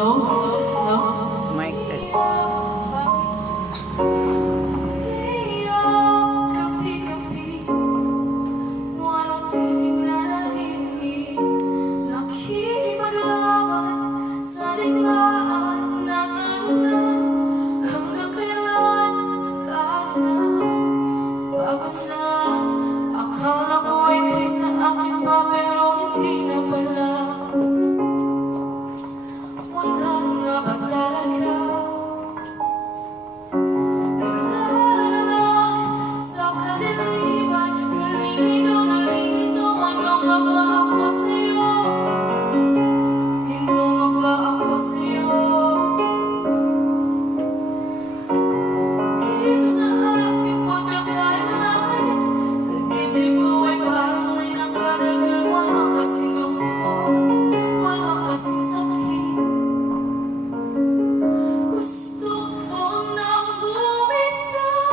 Hello? Hello? Mic test. Akala ko ay Chris na akin pa pero hindi na pala. Wala na ba talaga? Naglalak sa kadiliman, nalilito, ano nga ba ako sa'yo? Sino nga ba ako sa'yo? Dito sa aking pagkakailan, sa dibdib ko ay parang may nakadagan. Walang kasing lungkot, walang kasing sakit. Gusto ko nang bumitaw,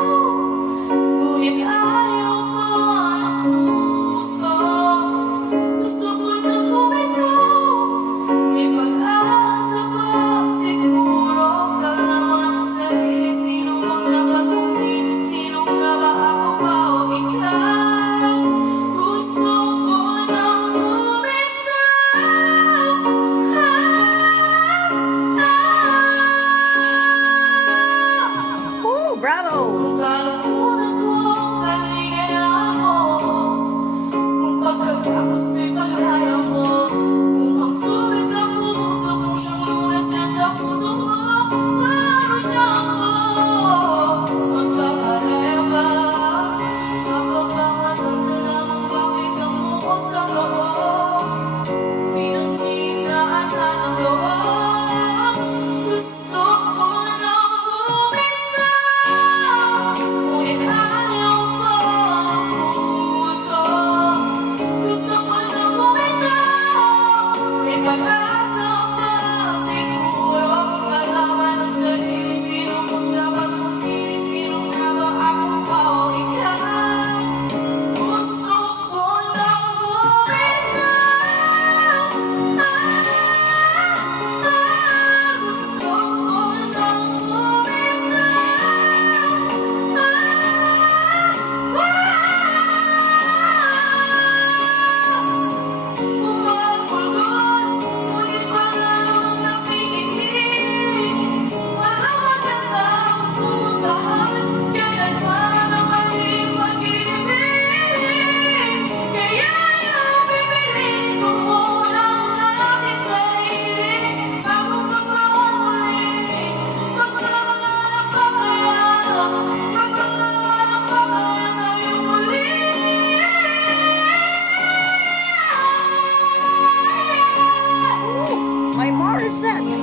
ngunit ayaw pa ng puso. Gusto ko nang bumitaw, may pag-asa pa siguro. Kalaman ang sarili, sino bang dapat tumingin? Sino nga ba ako ba o ikaw? Gusto ko nang bumitaw. Bravo! Kung kalamunan ko ang kaligayahan mo, kung pagkatapos may palaya mo, kung ang sulit sa puso, kung siyang lunas din sa puso mo, meron niya ako. Magkakaraya ba? Napapangalan na lamang bakit ang mukha sa loob? Pinanghihinaan na ng loob. Gusto ko nang bumitaw, ngunit ayaw pa ang puso. Gusto ko nang bumitaw, may pag-asa pa siguro. Kalaman ang sarili, sino kung dapat pumili? Sino nga ba ako pa o ikaw? Gusto ko nang bumitaw. Gusto ko nang bumitaw. Ngunit wala namang nakikinig. Walang magandang pumuntahan, kailanman ang maling pag-ibig. Kaya pipiliin ko muna ang aking sarili bago magkaroon muli. Magkaroon pa kaya? Magkaroon pa kaya tayo muli? My Morissette!